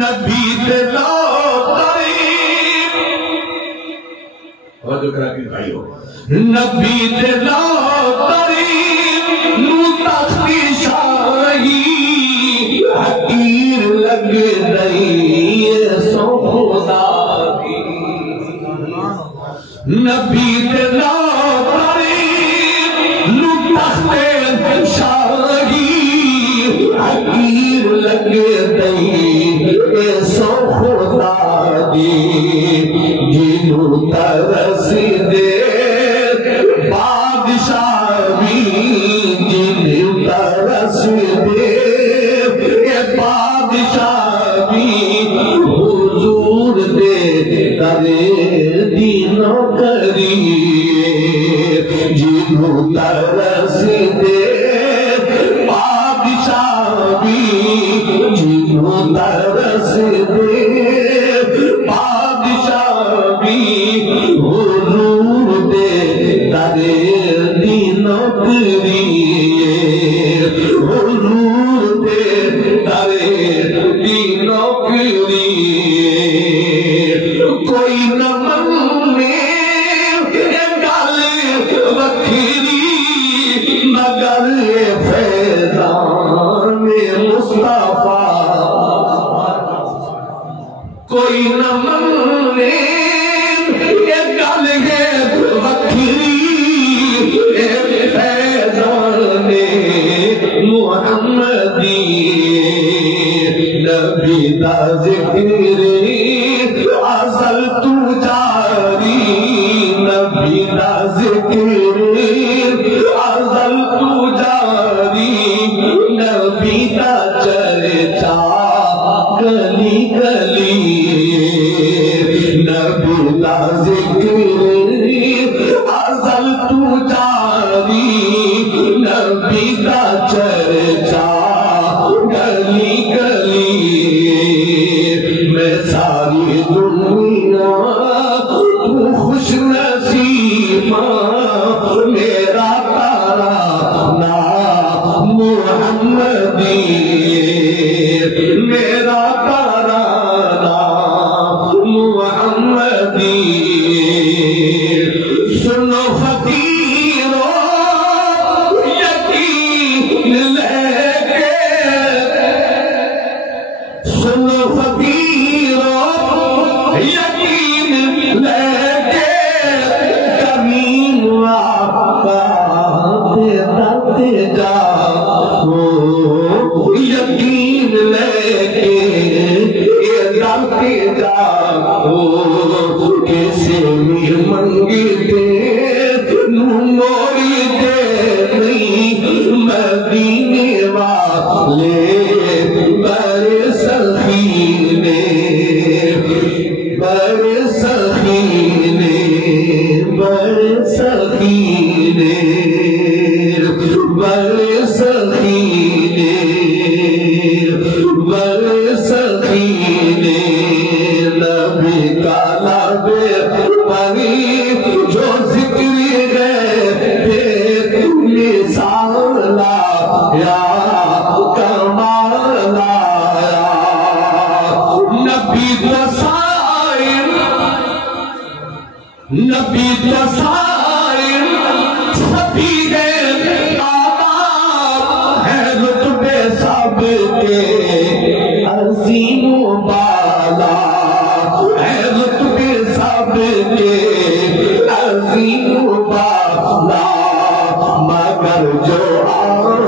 نبی دلو قریب توجہ کرا کہ بھائیو نبی دلو قریب نو تختی شاہی حقیر لگ رہی سو خدا کی نبی دلو قریب نو تختی شاہی حقیر لگ رہی سو خدا دی جنو ترس دے بادشاہ بھی جنو ترس دے بادشاہ بھی حضور دے کرے دینوں کریے جنو ترس دے بادشاہ بھی جنو ترس دے بادشاہ بھی حضور دے کرے دینوں کریے حضور دے کرے دینوں کریے کوئی نہ منے گل وکھری مگر فیضان مصطفیٰ کوئی نہ منے گل ہے وکھری فیضان محمدی نبی دا ذکر ازل تو جاری نبی دا ذکر ازل تو جاری نبی دا چرچا گلی گلی نبی دا ذکر ازل تو جاری نبی دا چرچا گلی گلی میں ساری دنیا تو خوش نصیب میرا تارا محمدی میرا تارا محمدی سنو فقیرو یقین لے کے سنو فقیرو یقین لے کے کریم آقا دیتا تیجا یقین لے کے تیجا کسی بھی منگتے موری دے نہیں مدینے والے بڑے سخینے بڑے سخینے بڑے سخینے بڑے سخینے بڑے سخینے نبی کا نبی پری جو ذکر ہے مثال لایا کمال لایا نبی دسائر نبی دسائر سبھی ہے آداب ہے رتبے سب کے عظیم و بالا ہے رتبے سب کے عظیم و بالا مگر جو آخر